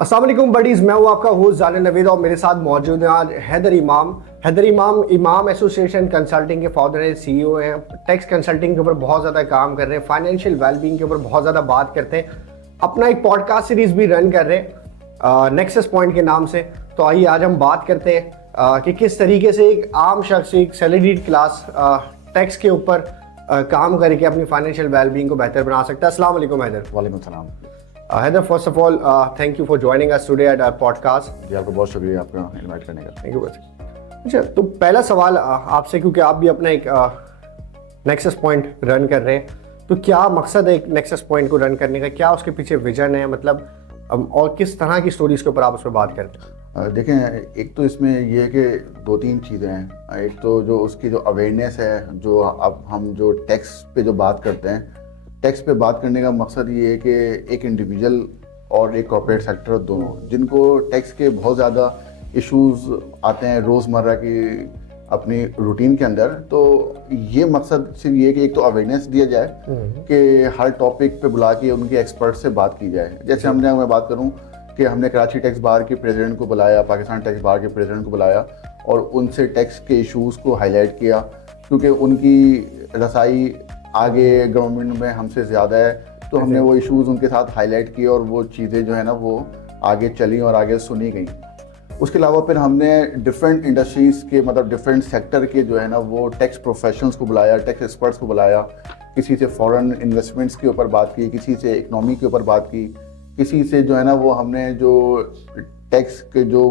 अस्सलाम वालेकुम बडीज़, मैं हूँ आपका होस्ट जालिन नवीद और मेरे साथ मौजूद हैं आज हैदर इमाम। इमाम एसोसिएशन कंसल्टिंग के फाउंडर हैं, सीईओ हैं। टैक्स कंसल्टिंग के ऊपर बहुत ज़्यादा काम कर रहे हैं, फाइनेंशियल वेलबींग के ऊपर बहुत ज़्यादा बात करते हैं। अपना एक पॉडकास्ट सीरीज़ भी रन कर रहे हैं नेक्सस पॉइंट के नाम से। तो आइए आज हम बात करते हैं कि किस तरीके से एक आम शख्स, एक सैलरीड क्लास टैक्स के ऊपर काम करके अपनी फाइनेंशियल वेलबींग को बेहतर बना सकता है। अस्सलाम वालेकुम हैदर। वालेकुम सलाम। Haider, first of all thank you for joining us today at our podcast. जी आपका बहुत शुक्रिया आपका इनवाइट करने का। Thank you. अच्छा, तो पहला सवाल आपसे, क्योंकि आप भी अपना एक नेक्सस पॉइंट रन कर रहे हैं, तो क्या मकसद है एक नेक्सस पॉइंट को रन करने का? क्या उसके पीछे विजन है, मतलब और किस तरह की स्टोरीज के ऊपर आप उस पर बात करते हैं? देखें, एक तो इसमें ये है कि दो तीन चीज़ें हैं। एक तो जो उसकी जो अवेयरनेस है, जो अब हम जो टैक्स पे जो बात करते हैं, टैक्स पे बात करने का मकसद ये है कि एक इंडिविजुअल और एक कॉर्पोरेट सेक्टर दोनों जिनको टैक्स के बहुत ज़्यादा इश्यूज आते हैं रोज़मर्रा की अपनी रूटीन के अंदर, तो ये मकसद सिर्फ ये कि एक तो अवेयरनेस दिया जाए कि हर टॉपिक पे बुला के उनके एक्सपर्ट से बात की जाए। जैसे मैं बात करूं कि हमने कराची टैक्स बार के प्रेसिडेंट को बुलाया, पाकिस्तान टैक्स बार के प्रेसिडेंट को बुलाया और उनसे टैक्स के इश्यूज़ को हाईलाइट किया, क्योंकि उनकी रसाई आगे गवर्नमेंट में हमसे ज़्यादा है। तो हमने वो इश्यूज़ उनके साथ हाईलाइट किए और वो चीज़ें जो है ना वो आगे चली और आगे सुनी गई। उसके अलावा फिर हमने डिफरेंट इंडस्ट्रीज़ के, मतलब डिफरेंट सेक्टर के जो है ना वो टैक्स प्रोफेशनल्स को बुलाया, टैक्स एक्सपर्ट्स को बुलाया। किसी से फॉरेन इन्वेस्टमेंट्स के ऊपर बात की, किसी से इकनॉमी के ऊपर बात की, किसी से जो है ना वो हमने जो टैक्स के जो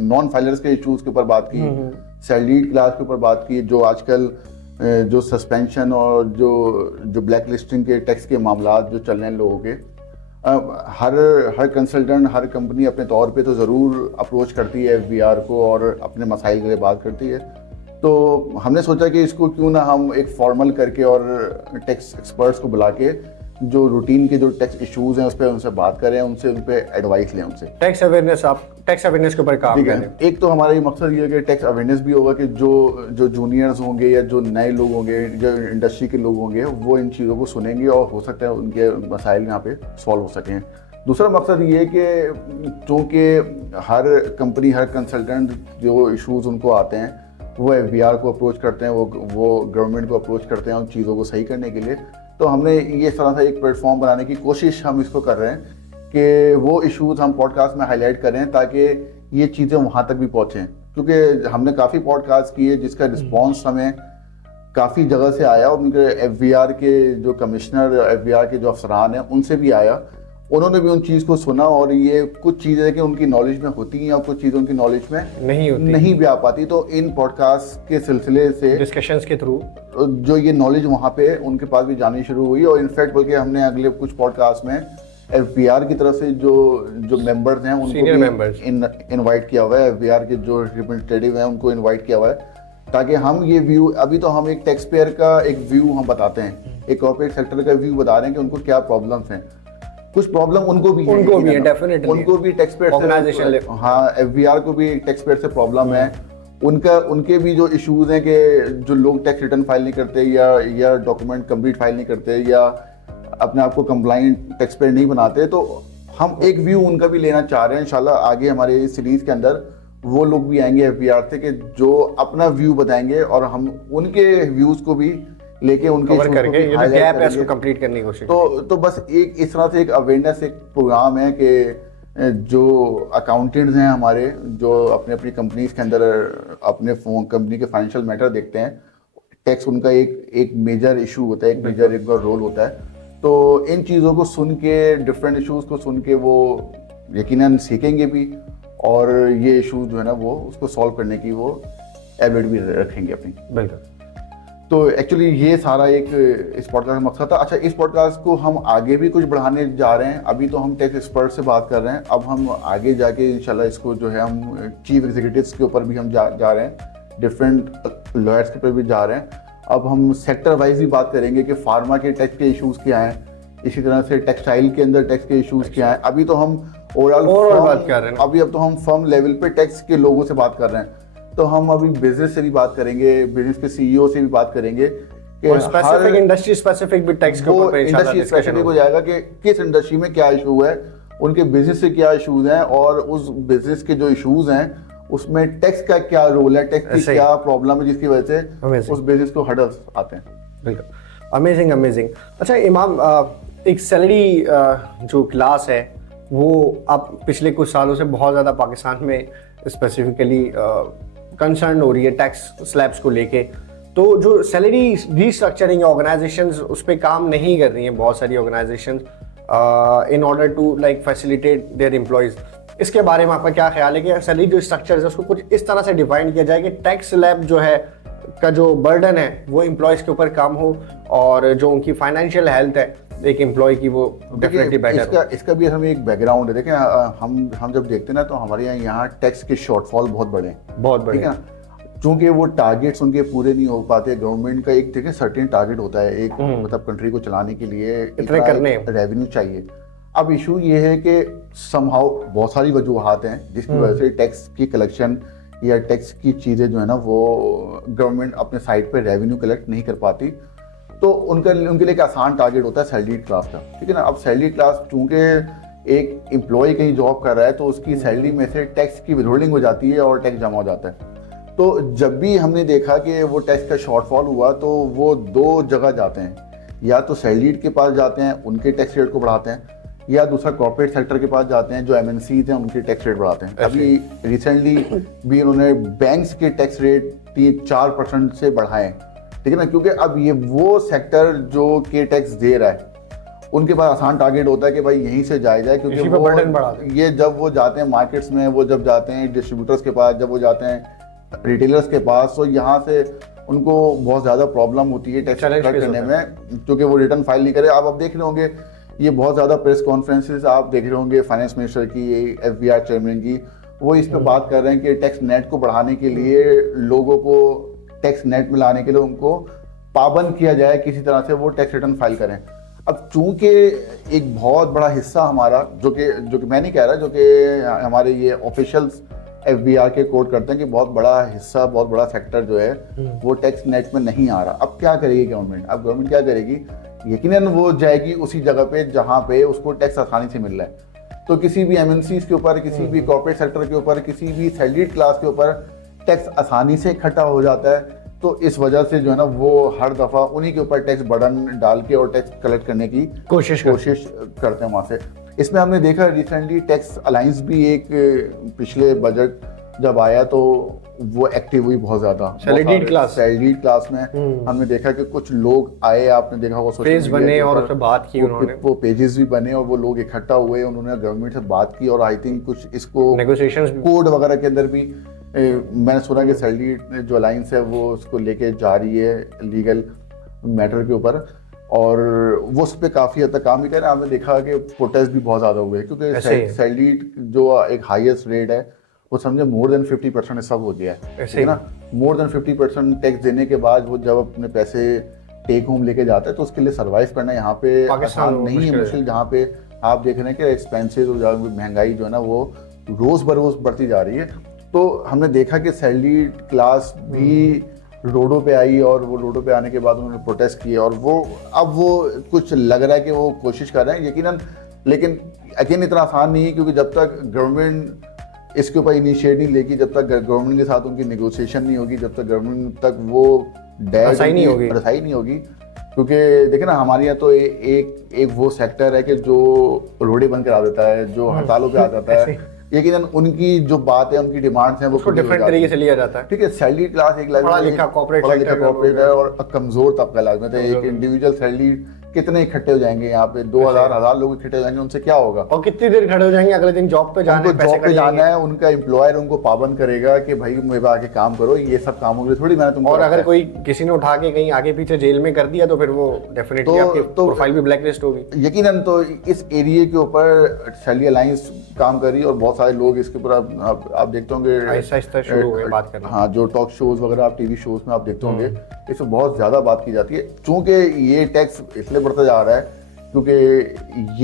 नॉन फाइलर्स के इशूज़ के ऊपर बात की, सैलरीड क्लास के ऊपर बात की, जो आजकल जो सस्पेंशन और जो ब्लैक लिस्टिंग के टैक्स के मामला जो चल रहे हैं लोगों के। हर कंसल्टेंट, हर कंपनी अपने तौर पे तो ज़रूर अप्रोच करती है एफबीआर को और अपने मसाइल के लिए बात करती है। तो हमने सोचा कि इसको क्यों ना हम एक फॉर्मल करके और टैक्स एक्सपर्ट्स को बुला के जो रूटीन के जो टैक्स इश्यूज़ हैं उस पर उनसे बात करें, उन पे एडवाइस लें उनसे। टैक्स अवेयरनेस के ऊपर काम करें। एक तो हमारा ये मकसद ये है कि टैक्स अवेयरनेस भी होगा कि जो जूनियर्स होंगे या जो नए लोग होंगे, जो इंडस्ट्री के लोग होंगे, वो इन चीज़ों को सुनेंगे और हो सकता है उनके मसाइल यहाँ पे सॉल्व हो सकें। दूसरा मकसद ये है कि चूँकि हर कंपनी, हर कंसल्टेंट जो इशूज़ उनको आते हैं वो एफबीआर को अप्रोच करते हैं, वो गवर्नमेंट को अप्रोच करते हैं उन चीज़ों को सही करने के लिए। तो हमने ये इस तरह से एक प्लेटफॉर्म बनाने की कोशिश हम इसको कर रहे हैं कि वो इश्यूज़ हम पॉडकास्ट में हाईलाइट करें ताकि ये चीज़ें वहाँ तक भी पहुँचें। क्योंकि हमने काफ़ी पॉडकास्ट किए जिसका रिस्पांस हमें काफ़ी जगह से आया, उनके एफबीआर के जो कमिश्नर, एफबीआर के जो अफसरान हैं उनसे भी आया। उन्होंने भी उन चीज़ को सुना और ये कुछ चीज़ें कि उनकी नॉलेज में होती हैं और कुछ चीज़ें उनकी नॉलेज में नहीं भी आ पाती। तो इन पॉडकास्ट के सिलसिले से, डिस्कशंस के थ्रू जो ये नॉलेज वहाँ पे उनके पास भी जानी शुरू हुई। और इनफैक्ट बल्कि हमने अगले कुछ पॉडकास्ट में एफबीआर की तरफ से जो मेंबर्स हैं उनको भी इनवाइट किया हुआ है। एफबीआर के जो रिप्रेजेंटेटिव हैं उनको इनवाइट किया हुआ है ताकि हम ये व्यू, अभी तो हम एक टैक्स पेयर का एक व्यू हम बताते हैं, एक कॉर्पोरेट सेक्टर का व्यू बता रहे हैं कि उनको क्या प्रॉब्लम्स हैं। कुछ प्रॉब्लम उनको भी है डेफिनेटली, उनको भी टैक्स पेयर से, हाँ, एफबीआर को भी टैक्स पेयर से प्रॉब्लम है। उनके भी जो इश्यूज हैं कि जो लोग टैक्स रिटर्न फाइल नहीं करते या डॉक्यूमेंट कंप्लीट फाइल नहीं करते या अपने आप को कंप्लाइंट टैक्स पेयर नहीं बनाते, तो हम एक व्यू उनका भी लेना चाह रहे हैं। इंशाल्लाह आगे हमारे इस सीरीज के अंदर वो लोग भी आएंगे एफबीआर से कि जो अपना व्यू बताएंगे और हम उनके व्यूज को भी लेके उनके करके ये जो गैप है उसको कंप्लीट करने की कोशिश। तो बस एक इस तरह से एक अवेयरनेस एक प्रोग्राम है कि जो अकाउंटेंट्स हैं हमारे, जो अपनी कंपनीज के अंदर अपने कंपनी के फाइनेंशियल मैटर देखते हैं, टैक्स उनका एक मेजर इशू होता है, एक मेजर एक रोल होता है। तो इन चीज़ों को सुन के, डिफरेंट इशूज़ को सुन के वो यकीनन सीखेंगे भी और ये इशूज़ जो है ना वो उसको सॉल्व करने की वो एबिलिटी भी रखेंगे अपनी। बिल्कुल। तो एक्चुअली ये सारा एक इस पॉडकास्ट का मकसद था। अच्छा, इस पॉडकास्ट को हम आगे भी कुछ बढ़ाने जा रहे हैं। अभी तो हम टैक्स एक्सपर्ट से बात कर रहे हैं, अब हम आगे जाके इंशाल्लाह इसको जो है हम चीफ एग्जीक्यूटिव्स के ऊपर भी हम जा रहे हैं, डिफरेंट लॉयर्स के ऊपर भी जा रहे हैं। अब हम सेक्टर वाइज भी बात करेंगे कि फार्मा के टैक्स के इशूज़ क्या हैं, इसी तरह से टेक्सटाइल के अंदर टैक्स के इशूज़ क्या हैं। अभी तो हम ओवरऑल बात कर रहे हैं, अब तो हम फर्म लेवल पे टैक्स के लोगों से बात कर रहे हैं। तो हम अभी बिजनेस से भी बात करेंगे, बिजनेस के सीईओ से भी बात करेंगे कि स्पेसिफिक इंडस्ट्री स्पेसिफिक भी टैक्स के ऊपर इंडस्ट्री स्पेसिफिक हो जाएगा कि किस इंडस्ट्री में क्या इशू है उनके बिजनेस से क्या इश्यूज हैं और उस बिजनेस के जो इश्यूज हैं उसमें टैक्स का क्या रोल है, टैक्स की क्या प्रॉब्लम है जिसकी वजह से उस बिजनेस को हर्डल्स आते हैं। बिल्कुल, अमेजिंग अमेजिंग। अच्छा इमाम, एक सैलरी जो क्लास है वो अब पिछले कुछ सालों से बहुत ज़्यादा पाकिस्तान में स्पेसिफिकली कंसर्न हो रही है टैक्स स्लैब्स को लेके। तो जो सैलरी रीस्ट्रक्चरिंग ऑर्गेनाइजेशंस उस पर काम नहीं कर रही हैं बहुत सारी organisations in order to like facilitate their employees, इसके बारे में आपका क्या ख्याल है कि सैलरी जो स्ट्रक्चर है उसको कुछ इस तरह से डिफाइन किया जाए कि टैक्स स्लैब जो है का जो बर्डन है वो एम्प्लॉयज़ के ऊपर कम हो और जो उनकी फाइनेंशियल हेल्थ है एक एम्प्लॉय की वो डेफिनेटली बेटर हो। इसका भी हमें एक बैकग्राउंड है। देखें हम जब देखते हैं ना तो हमारे यहाँ टैक्स के शॉर्टफॉल बहुत बड़े हैं, बहुत बड़े, ठीक है ना, चूंकि वो टारगेट्स उनके पूरे नहीं हो पाते। गवर्नमेंट का एक देखिए सर्टेन टारगेट होता है, एक मतलब कंट्री को चलाने के लिए इतने करने रेवेन्यू चाहिए। अब इशू ये है कि समहाउ बहुत सारी वजूहात हैं जिसकी वजह से टैक्स की कलेक्शन या टैक्स की चीज़ें जो है ना वो गवर्नमेंट अपने साइड पे रेवेन्यू कलेक्ट नहीं कर पाती। तो उनके लिए एक आसान टारगेट होता है सैलरीड क्लास का, ठीक है ना। अब सैलरीड क्लास चूंकि एक एम्प्लॉय कहीं जॉब कर रहा है तो उसकी सैलरी में से टैक्स की विथहोल्डिंग हो जाती है और टैक्स जमा हो जाता है। तो जब भी हमने देखा कि वो टैक्स का शॉर्टफॉल हुआ तो वो दो जगह जाते हैं, या तो सैलरीड के पास जाते हैं उनके टैक्स रेट को बढ़ाते हैं, या दूसरा कॉर्पोरेट सेक्टर के पास जाते हैं जो MNCs हैं उनके टैक्स रेट बढ़ाते हैं। अभी रिसेंटली भी उन्होंने बैंक्स के टैक्स रेट 3-4% से बढ़ाए, ठीक है ना, क्योंकि अब ये वो सेक्टर जो के टैक्स दे रहा है उनके पास आसान टारगेट होता है कि भाई यहीं से जाया जाए, क्योंकि वो ये जब वो जाते हैं मार्केट्स में, वो जब जाते हैं डिस्ट्रीब्यूटर्स के पास, जब वो जाते हैं रिटेलर्स के पास, तो यहाँ से उनको बहुत ज़्यादा प्रॉब्लम होती है टैक्स कलेक्ट करने में, क्योंकि वो रिटर्न फाइल नहीं करे। आप देख रहे होंगे ये बहुत ज़्यादा प्रेस कॉन्फ्रेंसेस आप देख रहे होंगे फाइनेंस मिनिस्टर की, FBI चेयरमैन की, वो इस पे बात कर रहे हैं कि टैक्स नेट को बढ़ाने के लिए, लोगों को टैक्स नेट में लाने के लिए उनको पाबंद किया जाए किसी तरह से वो टैक्स रिटर्न फाइल करें। अब चूंकि एक बहुत बड़ा हिस्सा हमारा जो कि मैं नहीं कह रहा, जो कि हमारे ये ऑफिशियल्स FBR के कोड करते हैं कि बहुत बड़ा हिस्सा, बहुत बड़ा सेक्टर जो है वो टैक्स नेट में नहीं आ रहा। अब क्या करेगी गवर्नमेंट? अब गवर्नमेंट क्या करेगी? यकीनन वो जाएगी उसी जगह पे जहाँ पे उसको टैक्स आसानी से मिल रहा है। तो किसी भी MNCs के ऊपर, किसी भी कॉर्पोरेट सेक्टर के ऊपर, किसी भी सैलरीड क्लास के ऊपर टैक्स आसानी से इकट्ठा हो जाता है। तो इस वजह से जो है ना वो हर दफ़ा उन्हीं के ऊपर टैक्स बर्डन डाल के और टैक्स कलेक्ट करने की कोशिश करते हैं वहाँ से। इसमें हमने देखा रिसेंटली टैक्स अलायंस भी एक पिछले बजट जब आया तो वो एक्टिव हुई बहुत ज़्यादा सैलरीड क्लास में। हमने देखा कि कुछ लोग आए, आपने देखा वो पेज बने और उससे बात की उन्होंने, वो पेजेस भी बने और वो लोग इकट्ठा हुए, उन्होंने गवर्नमेंट से बात की और आई थिंक कुछ इसको नेगोशिएशंस कोड वगैरह के अंदर भी मैंने सुना कि सैलरी जो अलायंस है वो उसको लेके जा रही है लीगल मैटर के ऊपर, और वो उस पर काफ़ी हद तक काम भी कर रहे हैं। आपने देखा कि प्रोटेस्ट भी बहुत ज़्यादा हुए क्योंकि सैलरी जो एक हाईएस्ट रेट है वो समझे मोर देन 50% सब हो गया है, ठीक है ना। मोर देन 50% टैक्स देने के बाद वो जब अपने पैसे टेक होम लेके जाता है तो उसके लिए सर्वाइव करना यहाँ पे आसान नहीं है, मुश्किल। जहाँ पे आप देख रहे हैं कि एक्सपेंसेस और महंगाई जो है ना वो रोज़ बरोज़ बढ़ती जा रही है। तो हमने देखा कि सैलरी क्लास भी रोडों पे आई और वो रोडों पे आने के बाद उन्होंने प्रोटेस्ट किए और वो अब वो कुछ लग रहा है कि वो कोशिश कर रहे हैं यकीनन, लेकिन यकीन इतना आसान नहीं है क्योंकि जब तक गवर्नमेंट इसके ऊपर इनिशिएटिव लेगी, जब तक गवर्नमेंट के साथ उनकी नेगोशिएशन नहीं होगी, जब तक गवर्नमेंट तक वो रसाई नहीं होगी क्योंकि देखिए ना हमारे यहाँ तो एक वो सेक्टर है कि जो रोडे बंद करा देता है, जो हड़तालों पे आ जाता है, लेकिन उनकी जो बात है, उनकी डिमांड्स हैं वो डिफरेंट तरीके से लिया जाता है। ठीक है, सैलरी क्लास एक पढ़ा लिखा कॉर्पोरेट है और कमजोर तबका लगता है। एक इंडिविजुअल सैलरी कितने इकट्ठे हो जाएंगे यहाँ पे, 2000 लोग इकट्ठे हो जाएंगे, उनसे क्या होगा? और कितनी देर खड़े हो जाएंगे? अगले दिन जॉब पे जाना है, उनका एम्प्लॉयर उनको पाबंद करेगा कि भाई मेरे आके काम करो, ये सब कामों के लिए थोड़ी मेहनत तुमको। और अगर कोई किसी ने उठा के कहीं आगे पीछे जेल में कर दिया तो फिर वो डेफिनेटली आपकी प्रोफाइल भी ब्लैकलिस्ट होगी। यकीनन तो इस एरिया के ऊपर सैलरी अलायंस काम कर रही है और बहुत सारे लोग इसके ऊपर आप देखते होंगे आहिस्ता शुरू हो गए बात करना। हाँ, जो टॉक शोज वगैरह आप टीवी शोज में आप देखते होंगे इसमें बहुत ज्यादा बात की जाती है। चूंकि ये टैक्स इसलिए बढ़ता जा रहा है क्योंकि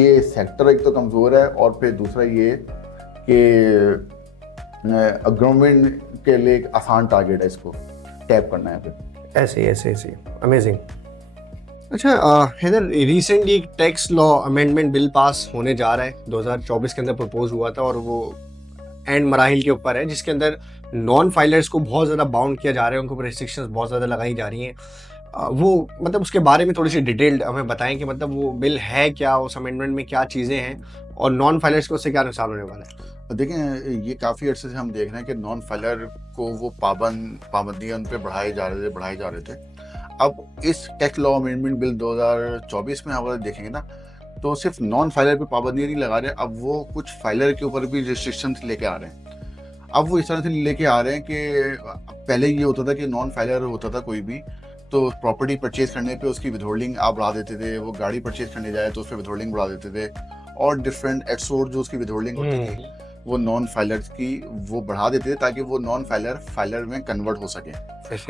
ये सेक्टर एक तो कमज़ोर है और फिर दूसरा ये कि गवर्नमेंट के लिए एक आसान टारगेट है इसको टैप करना है। फिर ऐसे अमेजिंग। अच्छा हैदर, रिसेंटली एक tax law amendment bill pass होने जा रहा है, 2024 के अंदर प्रपोज हुआ था और वो एंड मराहिल के ऊपर है, जिसके अंदर नॉन फाइलर्स को बहुत ज़्यादा बाउंड किया जा रहा है, उनको ऊपर रिस्ट्रिक्शंस बहुत ज़्यादा लगाई जा रही हैं। वो मतलब उसके बारे में थोड़ी सी डिटेल्ड हमें बताएं कि मतलब वो बिल है क्या, उस अमेंडमेंट में क्या चीज़ें हैं और नॉन फाइलर्स को उससे क्या नुकसान होने वाला है। देखें, ये काफ़ी अर्से से हम देख रहे हैं कि नॉन फाइलर को वो पाबंदियां उन पे बढ़ाए जा रहे थे। अब इस टैक्स लॉ अमेंडमेंट बिल 2024 में अगर देखेंगे ना, तो सिर्फ नॉन फाइलर पे पाबंदियां नहीं लगा रहे, अब वो कुछ फाइलर के ऊपर भी रिस्ट्रिक्शंस लेके आ रहे हैं। अब वो इस तरह से लेके आ रहे हैं कि पहले ये होता था कि नॉन फाइलर होता था कोई भी, तो प्रॉपर्टी परचेज करने पे उसकी विथहोल्डिंग आप बढ़ा देते थे, वो गाड़ी परचेज करने जाए तो उस पर विथहोल्डिंग बढ़ा देते थे, और डिफरेंट एटसोर्ट जो उसकी विथहोल्डिंग होती थी वो नॉन फाइलर्स की वो बढ़ा देते थे ताकि वो नॉन फाइलर में कन्वर्ट हो सके।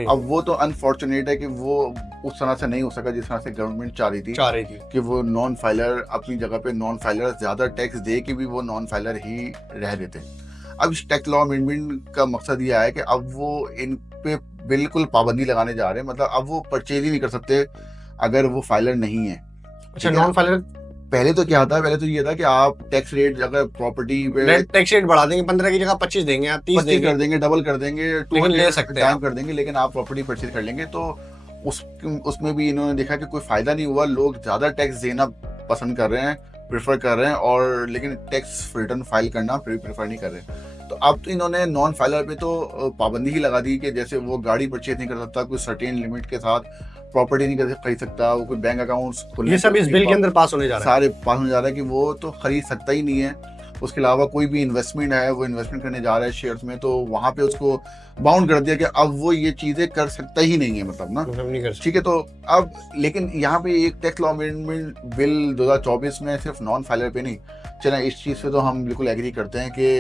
अब वो तो अनफॉर्चुनेट है कि वो उस तरह से नहीं हो सका जिस तरह से गवर्नमेंट चाह रही थी कि वो नॉन फाइलर अपनी जगह पे नॉन फाइलर ज्यादा टैक्स दे के भी वो नॉन फाइलर ही रह देते। अब इस टैक्स लॉ अमेंडमेंट का मकसद ये है कि अब वो इन पे बिल्कुल पाबंदी लगाने जा रहे हैं, मतलब अब वो परचेज ही नहीं कर सकते अगर वो फाइलर नहीं है। अच्छा, नॉन फाइलर पहले तो क्या था, पहले तो ये था कि आप टैक्स रेट अगर प्रॉपर्टी पे टैक्स रेट बढ़ा देंगे, 15 की जगह 25 देंगे या 30 25 कर देंगे, डबल कर देंगे, लेकिन ले सकते हैं कर देंगे, लेकिन आप प्रॉपर्टी परचेज कर लेंगे। तो उसमें भी इन्होंने देखा कि कोई फायदा नहीं हुआ, लोग ज्यादा टैक्स देना पसंद कर रहे हैं, प्रेफर कर रहे हैं, और लेकिन टैक्स रिटर्न फाइल करना प्रेफर नहीं कर रहे। तो अब तो इन्होंने नॉन फाइलर पे तो पाबंदी ही लगा दी कि जैसे वो गाड़ी परचेज नहीं कर सकता, कोई सर्टेन लिमिट के साथ प्रॉपर्टी नहीं खरीद सकता, वो कोई बैंक अकाउंट्स खुलने, ये सब इस बिल के अंदर पास होने जा रहा है, सारे पास होने जा रहा है कि वो तो खरीद सकता ही नहीं है। उसके अलावा कोई भी इन्वेस्टमेंट है, वो इन्वेस्टमेंट करने जा रहा है शेयर्स में, तो वहां पे उसको बाउंड कर दिया कि अब वो ये चीजें कर सकता ही नहीं है, मतलब ना, ठीक है। तो अब लेकिन यहाँ पे एक टैक्स लॉ अमेंडमेंट बिल 2024 में सिर्फ नॉन फाइलर पे नहीं चला, इस चीज पे तो हम बिल्कुल एग्री करते हैं कि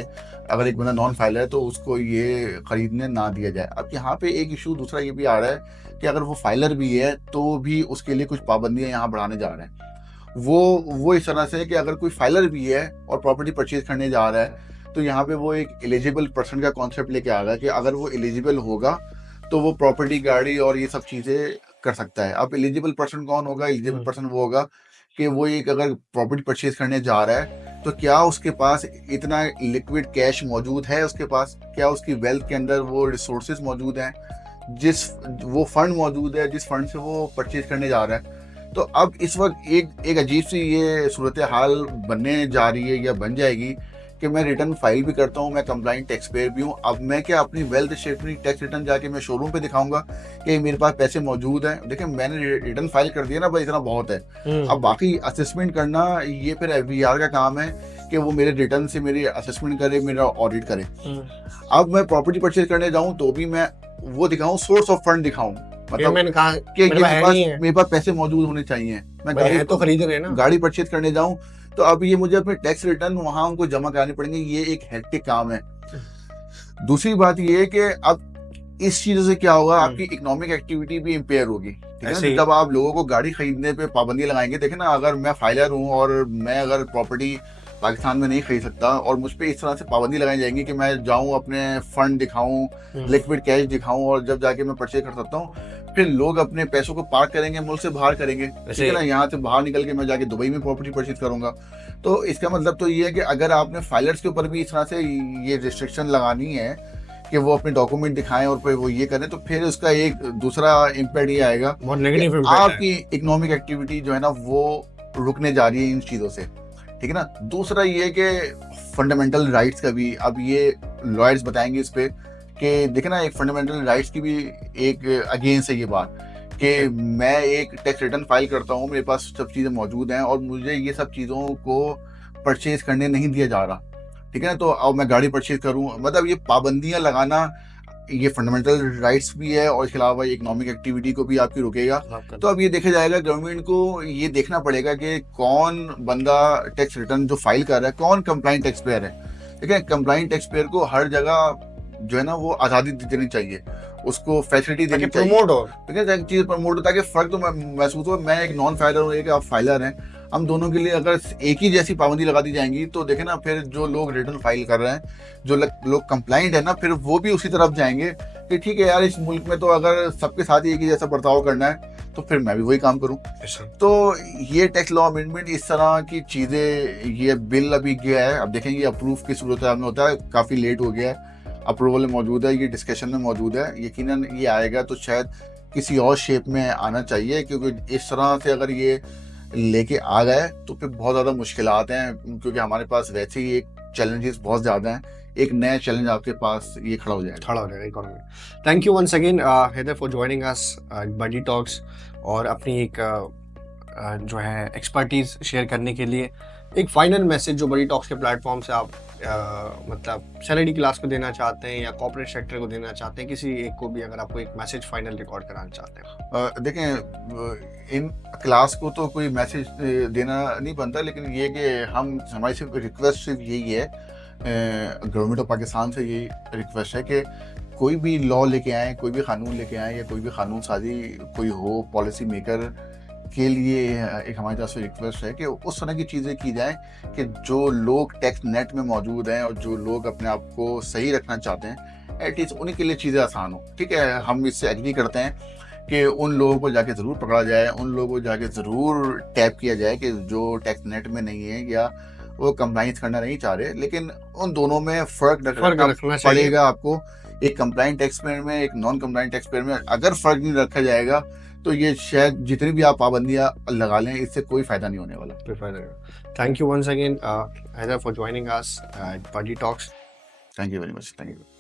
अगर एक बंदा नॉन फाइलर है तो उसको ये खरीदने ना दिया जाए। अब यहाँ पे एक इशू दूसरा ये भी आ रहा है कि अगर वो फाइलर भी है तो भी उसके लिए कुछ पाबंदियां यहाँ बढ़ाने जा रहे हैं। वो इस तरह से कि अगर कोई फाइलर भी है और प्रॉपर्टी परचेज करने जा रहा है तो यहाँ पे वो एक एलिजिबल पर्सन का कॉन्सेप्ट लेके आ रहा है कि अगर वो एलिजिबल होगा तो वो प्रॉपर्टी, गाड़ी और ये सब चीजें कर सकता है। अब एलिजिबल पर्सन कौन होगा? एलिजिबल पर्सन वो होगा कि वो एक अगर प्रॉपर्टी परचेज करने जा रहा है तो क्या उसके पास इतना लिक्विड कैश मौजूद है, उसके पास क्या उसकी वेल्थ के अंदर वो रिसोर्सेज मौजूद हैं, जिस वो फंड मौजूद है जिस फंड से वो परचेज करने जा रहा है। तो अब इस वक्त एक अजीब सी ये सूरत हाल बनने जा रही है या बन जाएगी कि मैं रिटर्न फाइल भी करता हूँ, मैं कंप्लाइंट टैक्स पेयर भी हूँ, अब मैं क्या अपनी वेल्थ स्टेटमेंट टैक्स रिटर्न जाके मैं शोरूम पे दिखाऊंगा कि मेरे पास पैसे मौजूद हैं, देखिए मैंने रिटर्न फाइल कर दिया ना, बस इतना बहुत है। अब बाकी असेसमेंट करना ये फिर एफबीआर का काम है कि वो मेरे रिटर्न से मेरी असेसमेंट करे, मेरा ऑडिट करे। अब मैं प्रॉपर्टी परचेज करने जाऊँ तो भी मैं वो दिखाऊं, सोर्स ऑफ फंड दिखाऊं, मतलब कि मेरे पास पैसे मौजूद होने चाहिए, मैं गाड़ी तो खरीद रहे ना, गाड़ी परचेज करने जाऊं तो अब ये मुझे अपने टैक्स रिटर्न वहां उनको जमा कराने पड़ेंगे, ये एक हेक्टिक काम है। दूसरी बात ये है कि अब इस चीजों से क्या होगा, आपकी इकोनॉमिक एक्टिविटी भी इम्पेयर होगी, ठीक है। जब आप लोगों को गाड़ी खरीदने पे पाबंदी लगाएंगे, देखे ना, अगर मैं फाइलर हूँ और मैं अगर प्रॉपर्टी पाकिस्तान में नहीं खरीद सकता और मुझ पर इस तरह से पाबंदी लगाई जाएंगी कि मैं जाऊं अपने फंड दिखाऊं, लिक्विड कैश दिखाऊं और जब जाके मैं परचेज कर सकता हूं, फिर लोग अपने पैसों को पार्क करेंगे, मुल्क से बाहर करेंगे, ठीक है ना, यहाँ से बाहर निकल के मैं जाके दुबई में प्रॉपर्टी परचेज करूंगा। तो इसका मतलब तो ये है कि अगर आपने फाइलर्स के ऊपर भी इस तरह से ये रिस्ट्रिक्शन लगानी है कि वो अपने डॉक्यूमेंट दिखाएं और फिर वो ये करें, तो फिर उसका एक दूसरा इम्पैक्ट ये आएगा, आपकी इकोनॉमिक एक्टिविटी जो है ना वो रुकने जा रही है इन चीजों से, ठीक है ना। दूसरा ये कि फंडामेंटल राइट्स का भी अब ये लॉयर्स बताएंगे इस पे कि देखे ना, एक फंडामेंटल राइट्स की भी एक अगेंस्ट है ये बात कि मैं एक टैक्स रिटर्न फाइल करता हूँ, मेरे पास सब चीज़ें मौजूद हैं और मुझे ये सब चीज़ों को परचेज करने नहीं दिया जा रहा, ठीक है ना। तो अब मैं गाड़ी परचेज करूँ, मतलब ये पाबंदियाँ लगाना ये फंडामेंटल राइट्स भी है और इसके अलावा इकोनॉमिक एक्टिविटी को भी आपकी रोकेगा। तो अब ये देखा जाएगा, गवर्नमेंट को ये देखना पड़ेगा कि कौन बंदा टैक्स रिटर्न जो फाइल कर रहा है कौन कंप्लाइंट टैक्स पेयर है, ठीक है। कंप्लाइंट टैक्स पेयर को हर जगह जो है ना वो आज़ादी देनी चाहिए, उसको फैसिलिटी देनी चाहिए, प्रमोट हो, ठीक है, चीज़ प्रमोट हो, ताकि फर्क तो महसूस हो। मैं एक नॉन फाइलर हूँ, एक आप फाइलर हैं, हम दोनों के लिए अगर एक ही जैसी पाबंदी लगा दी जाएंगी तो देखे ना, फिर जो लोग रिटर्न फाइल कर रहे हैं, जो लोग कंप्लाइंट है ना, फिर वो भी उसी तरफ जाएंगे कि ठीक है यार, इस मुल्क में तो अगर सबके साथ ही एक ही जैसा बर्ताव करना है तो फिर मैं भी वही काम करूँ। तो ये टैक्स लॉ अमेंडमेंट इस तरह की चीज़ें, ये बिल अभी गया है, अब देखेंगे अप्रूव की सूरत में होता है, काफ़ी लेट हो गया है, अप्रूवल में मौजूद है, ये डिस्कशन में मौजूद है, यकीनन ये आएगा तो शायद किसी और शेप में आना चाहिए, क्योंकि इस तरह से अगर ये लेके आ गए तो फिर बहुत ज़्यादा मुश्किलात हैं, क्योंकि हमारे पास वैसे ही एक चैलेंजेस बहुत ज़्यादा हैं, एक नया चैलेंज आपके पास ये खड़ा हो जाएगा economy. Thank you once again Haider for joining us buddy talks, और अपनी एक जो है एक्सपर्टीज शेयर करने के लिए। एक फाइनल मैसेज जो बडी टॉक्स के प्लेटफॉर्म से आप मतलब सैलरी क्लास को देना चाहते हैं या कॉर्पोरेट सेक्टर को देना चाहते हैं, किसी एक को भी अगर आपको एक मैसेज फाइनल रिकॉर्ड कराना चाहते हैं। देखें, इन क्लास को तो कोई मैसेज देना नहीं बनता, लेकिन ये कि हमारी सिर्फ रिक्वेस्ट सिर्फ यही है, गवर्नमेंट ऑफ पाकिस्तान से यही रिक्वेस्ट है कि कोई भी लॉ लेके आए, कोई भी कानून लेके आए, या कोई भी कानून साजी कोई हो पॉलिसी मेकर के लिए, एक हमारी तरफ से रिक्वेस्ट है कि उस तरह की चीज़ें की जाएं कि जो लोग टैक्स नेट में मौजूद हैं और जो लोग अपने आप को सही रखना चाहते हैं, एटलीस्ट उन्हीं के लिए चीज़ें आसान हो। ठीक है, हम इससे एग्री करते हैं कि उन लोगों को जाके ज़रूर पकड़ा जाए, उन लोगों को जाके ज़रूर टैप किया जाए कि जो टैक्स नेट में नहीं है या वो कंप्लाइंस करना नहीं चाह रहे, लेकिन उन दोनों में फ़र्क रखना पड़ेगा आपको। एक कंप्लाइंट टैक्स पेयर में, एक नॉन कंप्लाइंट टैक्स पेयर में अगर फ़र्क नहीं रखा जाएगा तो ये शायद जितनी भी आप पाबंदियां लगा लें, इससे कोई फायदा नहीं होने वाला। Thank you once again Haider for joining us at buddy talks. Thank you very much. Thank you.